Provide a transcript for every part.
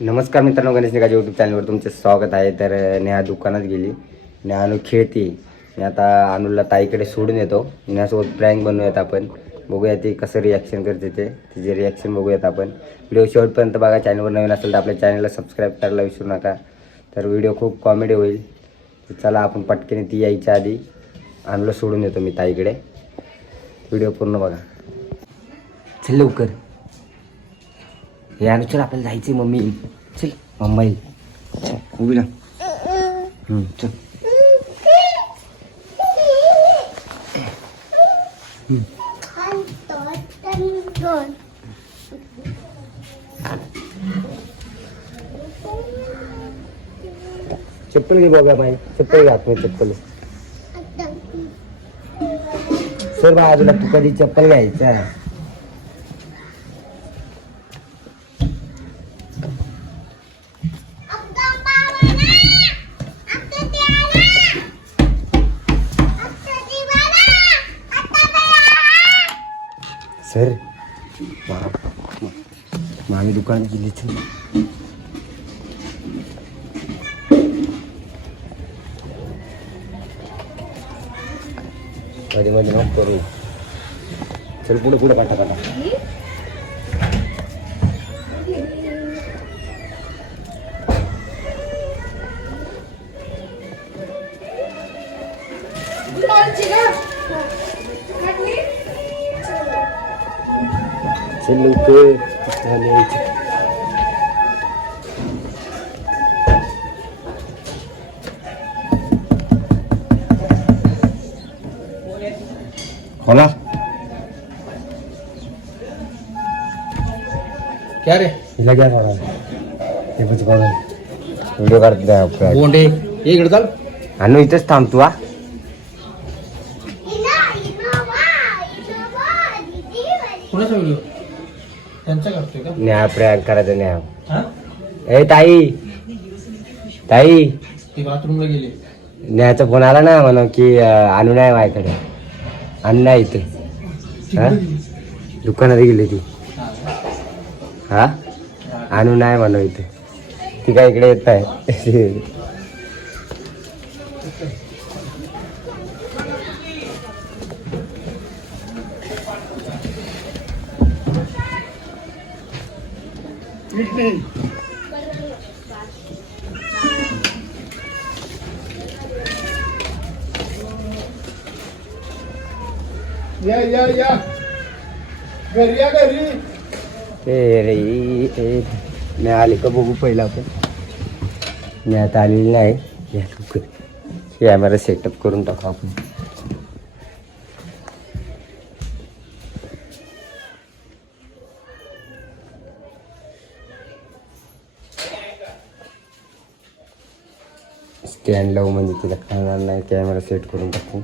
नमस्कार मित्रांनो, गणेश निकाजी यूट्यूब चॅनलवर तुमचे स्वागत आहे. तर नेहा दुकानात गेली, नेहा खेळते. मी आता अनुला ताईकडे सोडून येतो. नेहासोबत प्रँक बनवूयात आपण. बघूया ती कसं रिॲक्शन करते तिचे रिॲक्शन बघूयात आपण. व्हिडिओ शेवटपर्यंत बघा. चॅनलवर नवीन असेल तर आपल्या चॅनलला सबस्क्राईब करायला विसरू नका. तर व्हिडिओ खूप कॉमेडी होईल. चला आपण पटकन ती यायच्या आधी अनुला सोडून येतो मी ताईकडे. व्हिडिओ पूर्ण बघा. चल लवकर. हे चल आपल्याला जायचं मम्मी. चल मम्मा येईल. चल उभी ना. चल चप्पल घे बघा माई. चप्पल घात नाही. चप्पल सर बाजूला. तू कधी चप्पल घ्यायचा? सर मामी दुकान गेली. मध्ये मध्ये नको करू. चल पुढे पुढे काटा काटा. चल लवकर. खोला. क्या रे हिला क्या करा? हे बघ बघ. व्हिडिओ काढते बोंडे इकडे चाल. अनु इथंच थांब तू. कोणाचा व्हिडिओ? त्यांचा करतोय का? न्याय प्रयोग करायचं. न्याय. हा? ए ताई ताई. ती बाथरूमला गेली. न्यायचा फोन आला ना म्हणून की अनु नाही माझ्याकडे. अनु नाही इथे. हा दुकानात गेली ती. हा अनु नाही म्हणून इथे. ती काय इकडे येत आहे. या घरी. मी आले का बघू पहिला आपण. मी आता आलेली नाही. या लवकर. कॅमेरा सेटअप करून टाकू आपण. स्टँड लावू म्हणजे तिला खाणार नाही. कॅमेरा सेट करून टाकू.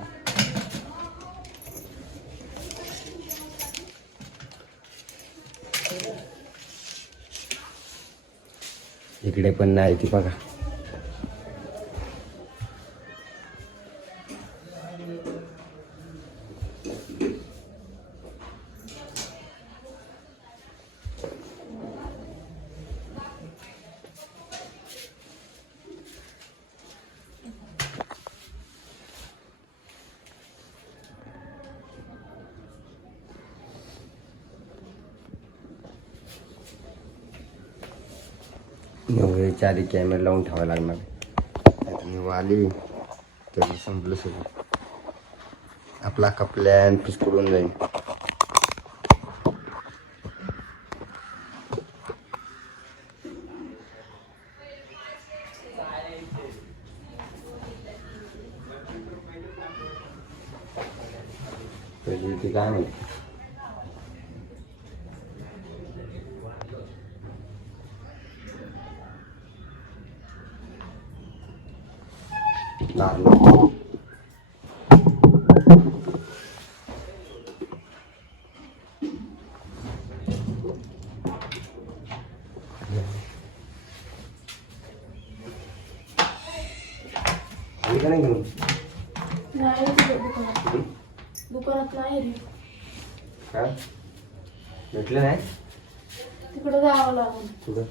इकडे पण नाही ती बघा. याच्या आधी कॅमेरा लावून ठेवायला लागणार. मी आली तर संपलं सगळं. आपला का प्लॅन फिसकडून जाईल. ती काय नाही. दुकानात नाही रे. का भेटलं नाही? तिकडे जावं लागून. कुठं?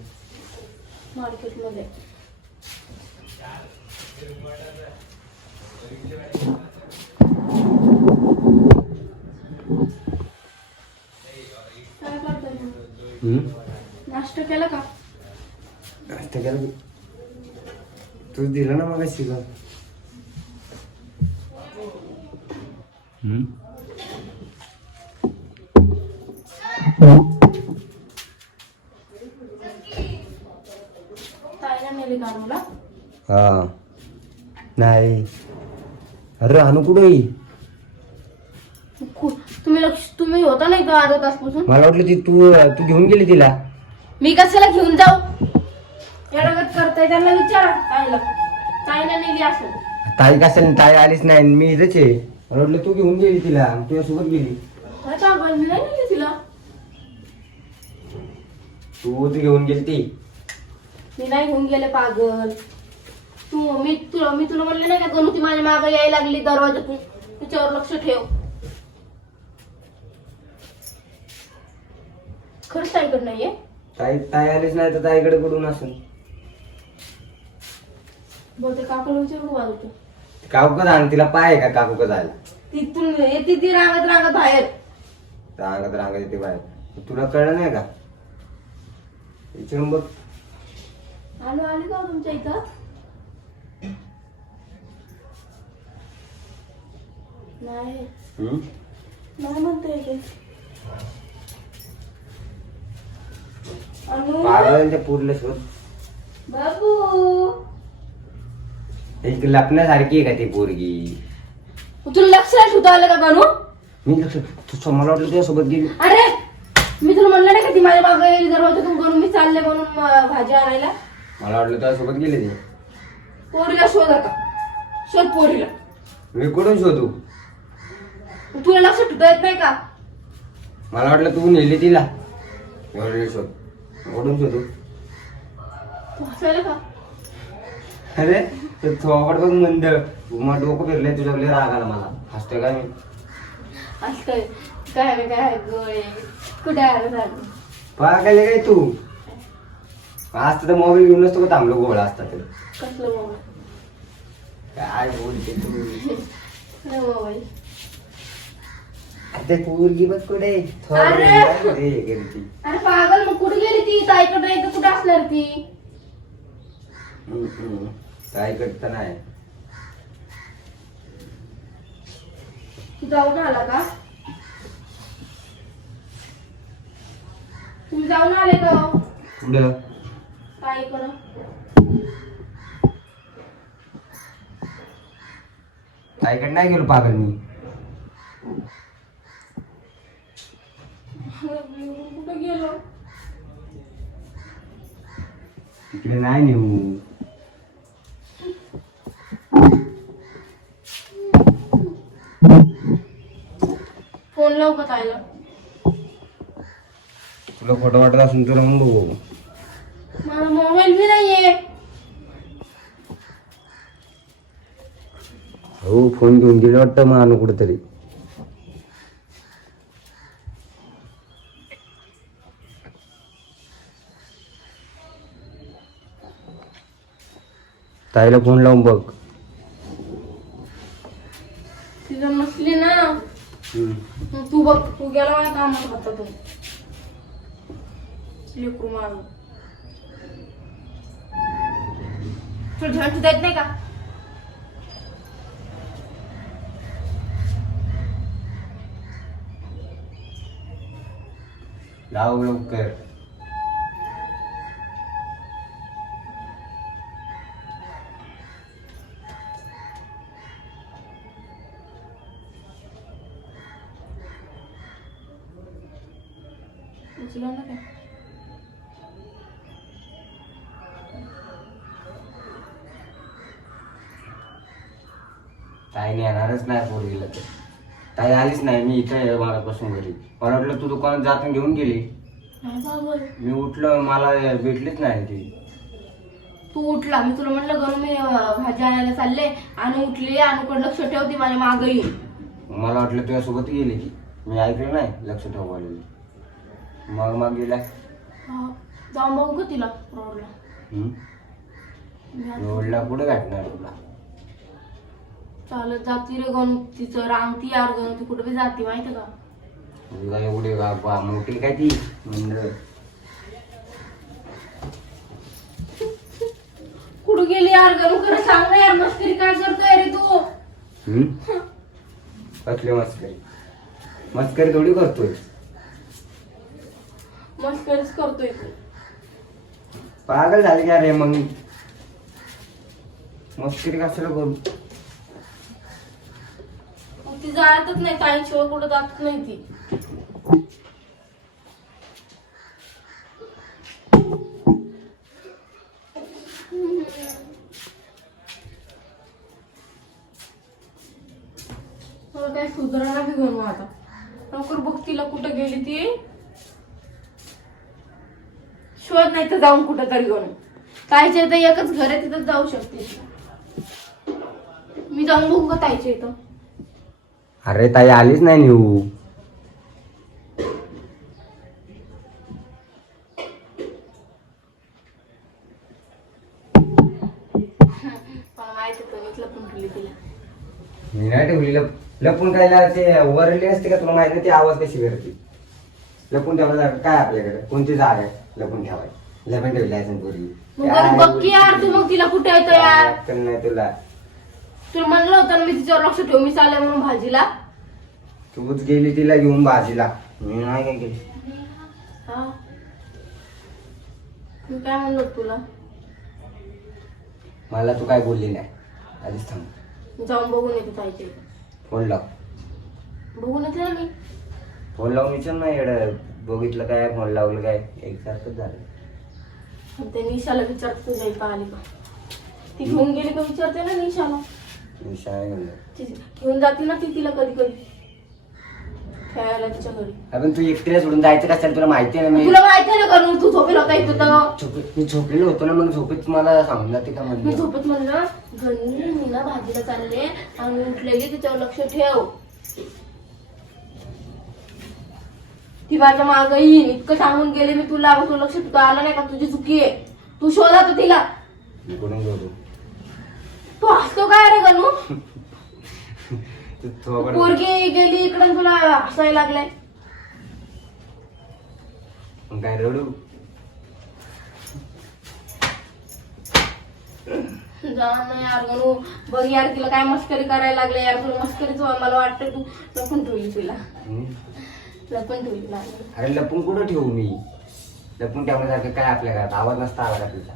मार्केटमध्ये. काय करतोय मग? नाश्ता केला का? नाश्ता केला की. तू दिला ना मग शिका. ताईला नेली का अनुला? हा नाही. अरे अनु कुठे? तुम्ही होता नाही का अर्धा तासपासून? मला वाटलं ती तू तू घेऊन गेली तिला. मी कशाला घेऊन जाऊ? एवढं करताय त्यांना विचारा ताईला. ताईला नेली असं. ताई कशाला ताई आलीच नाही मी इथंच आहे. मला वाटलं तू घेऊन गेली तिला तुझ्यासोबत गेली. काय का मी नाही नेली तिला. तू घेऊन गेली ती. मी नाही घेऊन गेले पागल. मी तुला म्हणले नाही का गणू ती माझ्या मागे यायला लागली दरवाजातून. तिच्यावर लक्ष ठेव. खरंच ताईकडे नाहीये. ताई आलीच नाही तर ताईकडे कुठून असेल. बहुतेक काकूला विचारून वाजवतो. काकू जाण तिला पाय का काकू का जायला. तिथून येते ती रांगत रांगत बाहेर. रांगत येते बाहेर. तुला कळलं नाही का? विचारून बघ. आली का तुमच्या इथं? नाही नाही म्हणते ते. पागलांच्या पुरले शोध. बाबू एक लपण्यासारखी आहे का ती पोरगी? तुला लक्ष सुद्धा आलं का गणू? मी लक्ष तू मला वाटलं तुझ्यासोबत गेली. अरे मी तुला म्हणलं नाही का ती माझ्या मागे येईल दरवाजातून गणू मी चालले म्हणून भाजी आणायला. मला वाटलं तुझ्यासोबत गेली ती. पोरीला शोध आता. शोध पोरीला. मी कुठून शोधू? तुला लक्ष ठेवता येत नाही का? मला वाटलं तू नेली तिला. एवढं शोध कुठून शोधू? तू हसायला का? अरे ते थोबड बघ मंद. मग डोकं फिरलंय तुझ्याकडे राग आला मला. हसतोय का मी? असं काय गोळे कुठे आलं पागल आहे काय तू? आज तर मोबाईल घेऊन नसतो का थांबलो गोळा असता तर. कसलं मोबाईल? काय बोलते तू? मोबाईल ते पोरगी बघ कुठे. अरे पागल मग कुठे गेली ती? ताईकडे नाही तर कुठे असणार ती? काय करता नाही. तू जाऊन आला का? तुम्ही जाऊन आले का? कुठं? ताईकडं. ताईकडे नाही गेलो पागल मी. कुठे गेलो? तिकडे नाही नेऊ. फोन लावू का ताईला? तुला खोटं वाटत असून तुला मग बघू. माझा मोबाईल बी नाहीये. हो फोन घेऊन गेले वाटतं मानू कुठेतरी. ताईला फोन लावून बघ. तिथं नसली ना मग तू बघ. तू गेला माझ्या कामात हातातून. लेकरू मारून तुला ध्यान ठेवता येत नाही का? लाव लवकर. उचला ना काय? ताईने येणारच नाही पोरगीला तर. ताई आलीच नाही. मी इथे आहे मागापासून घरी. मला वाटलं तू दुकानात जाताना घेऊन गेली. नाही बाबा. मी उठलो मला भेटलीच नाही ती. तू उठला. मी तुला म्हणलं गणू मी भाजी आणायला चालले आणि उठली. अनुकडे लक्ष ठेवती माझ्या मागे येईल. मला वाटलं तुझ्यासोबत गेली की. मी ऐकलं नाही लक्ष ठेवलेली. मग गेल्या. जाऊन बघू का तिला रोडला? रोडला कुठे गाठणार तुला? चालत जाती रे गणू, तिचं रांगती यार गणू, ती कुठे बी जाती माहिती का? तुला एवढी बाबा मोठी काय ती मंडळ? कुठं गेली यार गणू, खरं सांग ना यार, मस्करी काय करतोय रे तू? कसली मस्करी? मस्करी थोडी करतोय. मस्करीच करतोय तू. पागल झाली का रे मग? मस्करी कशाला करू? मग ती जातच नाही, ताईशिवाय कुठं जात नाही ती. मला काय सुधारणा बी गणू आता. लवकर बघ तिला कुठं गेली ती. शोध नाही तर जाऊन कुठं तरी गणू. ताईच्या इथं एकच घर आहे, तिथं जाऊ शकते. मी जाऊन बघू का ताईच्या इथं? अरे ताई आलीच नाही निऊ. मला माहिती होतं, मीच लपून ठेवली तिला. मी नाही ठेवली लपून कायला. ते वरली असते का तुला माहित नाही ती आवाज कशी करते? लपून ठेवायला काय आपल्याकडे कोणती जागा आहे लपून ठेवायला? लपून ठेवली असेल पूर्वी. मग बरं बघ की यार तू, मग तिला कुठे येतो यार? अक्कल नाही तुला. तुला म्हणलं होतं ना मी तिच्यावर लक्ष ठेव, मी चालले म्हणून भाजीला. तूच गेली तिला घेऊन भाजीला, मी नाही काय गेली. हा, मी काय म्हणलो होतं तुला? मला तू काय बोलली नाही. आधीच थांब. मी जाऊन बघून येते ताईच्या इथं. फोन लाव. बघून येते ना मी. फोन लावून विचार नाही एवढं बघितलं काय फोन लावलं काय एकसारखंच झालं. आणि ते निशाला विचारते तुझ्या इथं आली का, ती घेऊन गेली का विचारते ना निशाला. निशा नाही म्हणलं. घेऊन जाते ना ती तिला कधी कधी खेळायला तिच्या घरी. आपण तू एकटीला सोडून जायचं कशाला? तुला माहिती आहे ना मी तुला माहिती आहे ना करून तू झोपेल होता इथं तर. मी झोपलेलो होतो ना, मग झोपेत मला सांगून जाते का मी म्हणजे? झोपेत म्हणलं गणी मी ना भाजीला चालले आणि उठलेली, तिच्यावर लक्ष ठेव. ती माझ्या मागं येईन इतकं सांगून गेले मी तुला, तू लक्ष तुझं आलं नाही का? तुझी चुकी आहे, तू शोधा तर तिला. मी कुठून बोलू? तू हसतो काय रे गणू? तू थोबड- पोरगी गेली इकडे तुला हसायला लागलाय. मग काय रडू? जा ना यार गणू, बघ यार तिला काय मस्करी करायला लागले यार. तुला मस्करीच मला वाटतं तू लपून ठेवली तिला. लपून ठेवली लागली. अरे लपून कुठं ठेवू मी? लपून ठेवण्यासारखं काय आपल्या घरात? आवाज नसता आला का तुझा?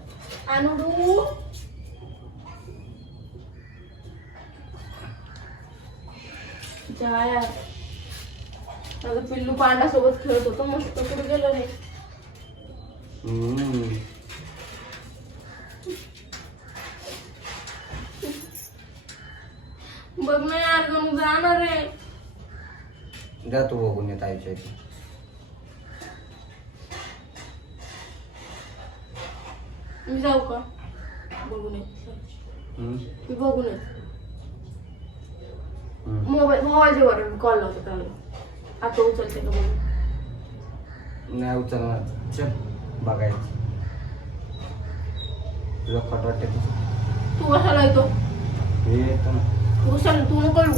अनुडू जा यार. अगं पिल्लू पांडा सोबत खेळत होतो मस्त, कुठे गेलो रे? बघ ना यार गणू, जाणार रे. जा तू बघून येत आईच्या इथे. मी जाऊ का? बघून येत. मी बघून येत. मोबाईलच्या वर कॉल लावतो त्याला. आता उचलते का बघू? नाही उचलणार. चल बघायचं. तुला खट वाटते तुझं? तू कशाला येतो? मी येतो ना. तू कशाला? तू नको येऊ.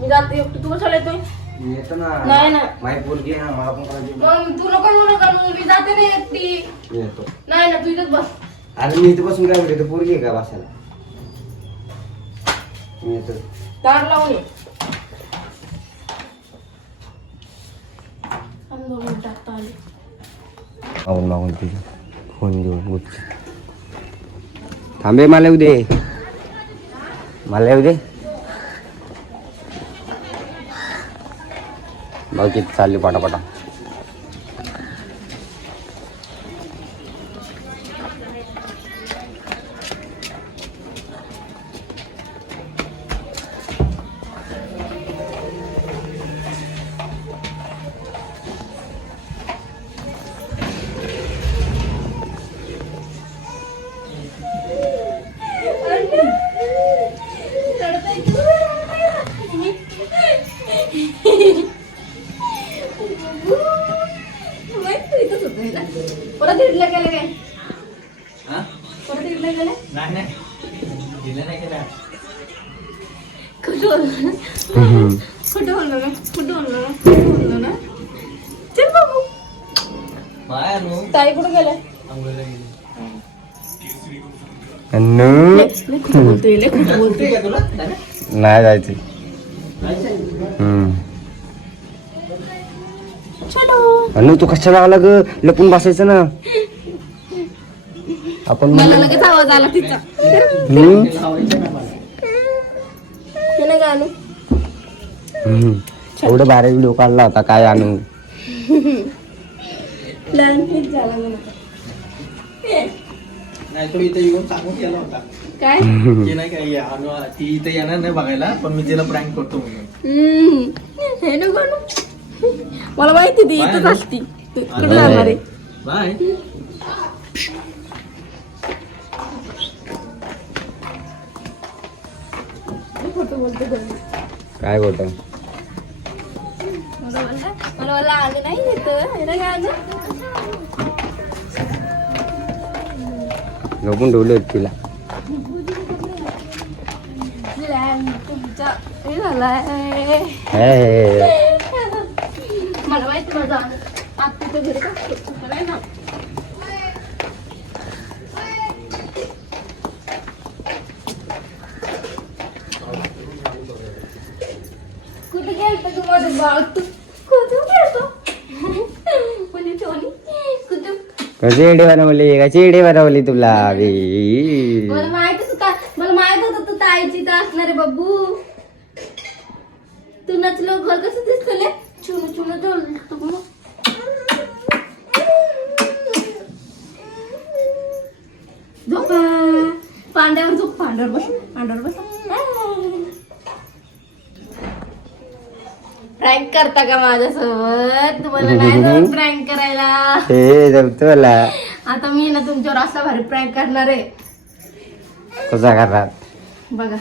मी जाते एकटी. तू कशाला येतोय? मी येतो ना. नाही ना. माहिती बोलली ना, मला पण करायची. मग तू नको येऊ नका. मी जाते ना एकटी. मी येतो. नाही ना, तू इथंच बस. अरे मी इथे बसून काय करतो? पोरगी आहे का बसायला? मी येतो. दार लावून ये. आणि 2 मिनिटं आता आली. मागून तिथे फोन घेऊन थांबे. मला येऊ दे. मला येऊ दे. बाकी चालली पाटापाटा. ताईकडे नाही गेले नाही गेले नाही गेला. कुठं बोललो कुठं बोललो ना कुठं बोललो ना कुठं बोललो ना चल बाबू बाय अनु ताई कुठं गेले आंघोळीला गेली. अन्नू कुठं बोलतोय लय कुठं बोलतोय सुट्टी आहे का तुला दादा? नाही जायचं. चलो अन्नू तू कशाला आला ग? लपून बसायचं ना आपण. मला लगेच आवाज आला तिचा हम्म? हे ना गाणं एवढं भारी व्हिडिओ काढला होता काय आणू. प्लॅन फिक्स झाला मला नाही तो इथे येऊन सांगून गेला होता काय की नाही काय अनु ती इथे येणार नाही बघायला पण मी तिला प्रँक करतो म्हणून. हे ना गाणं मला माहिती ती इथंच असती कुठं जाणार आहे बाय. खोटं बोलते काय बोलतो मला मला आलं नाही येतं हे ना गाणं झोपून ठेवलं होतं तिला. तुमचा हे झालाय हे. मला माहिती माझा आत्तीचं घरी का नाही ना कुठे गेलतो तू माझं बाळ तू कुठं गेलतो म्हणजे टोनी कुठं कशी एडी बनवली कशी एडी बनवली तुला बी. मला माहित होतं तू ताईची तर असणार आहे बाबू तू नचलो घर कसं दिसतले चुन चुन तू झोपा पांड्यावर झोप पांड्यावर बस प्रँक करता का माझ्यासोबत तुम्हाला नाही जमत प्रँक करायला हे जमतो मला. आता मी ना तुमच्यावर असा भारी प्रँक करणार आहे कसा करणार बघा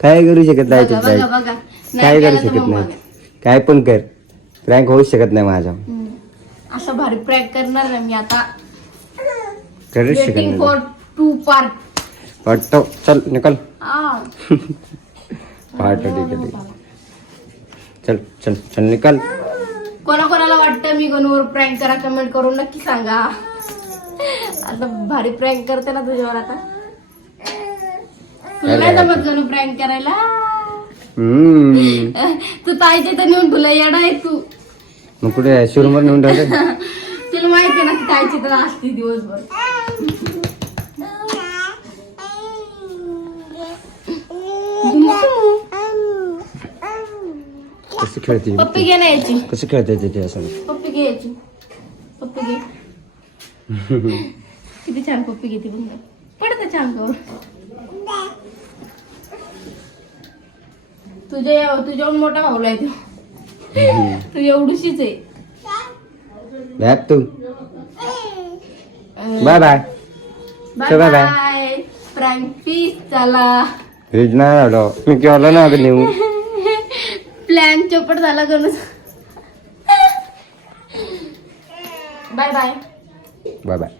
काय करू शकत नाही बघा तुझ्या. बघा बघा काय नाही करू केलं तर शकत मग नाही बघा. काय पण कर. प्रँक होऊच शकत नाही माझ्या. असा भारी प्रँक करणार आहे मी आता करूच शकत वेटिंग नाही. फॉर 2 पार्ट वाटतो चल निकल. पार्ट ठीक आहे. चल चल चल निकल. कोणाकोणाला वाटतं मी गणूवर प्रँक करा कमेंट करून नक्की सांगा आता भारी प्रँक करते ना तुझ्यावर आता तुला नाही जमत गणू प्रँक करायला तू ताईच्या तर नेऊन तुला येडा आहे तू मग कुठे शोरूमवर नेऊन ठेवलं. तुला माहिती आहे ना की ताईची तर असते दिवसभर कशी खेळते पप्पी घे ना याची कशी खेळते ते असं. पप्पी घे याची पप्पी घे किती छान पप्पी घेते बघ पडत छान अंगावर तुझ्याहून मोठा भाऊला आहे तू एवढीशीच आहे बॅग तू. Bye bye. Bye bye bye. Bye prank peace चला फ्रीज नाही आलो मी केला ना अगं नेऊ. प्लॅन चौपट झाला करून बाय बाय बाय बाय.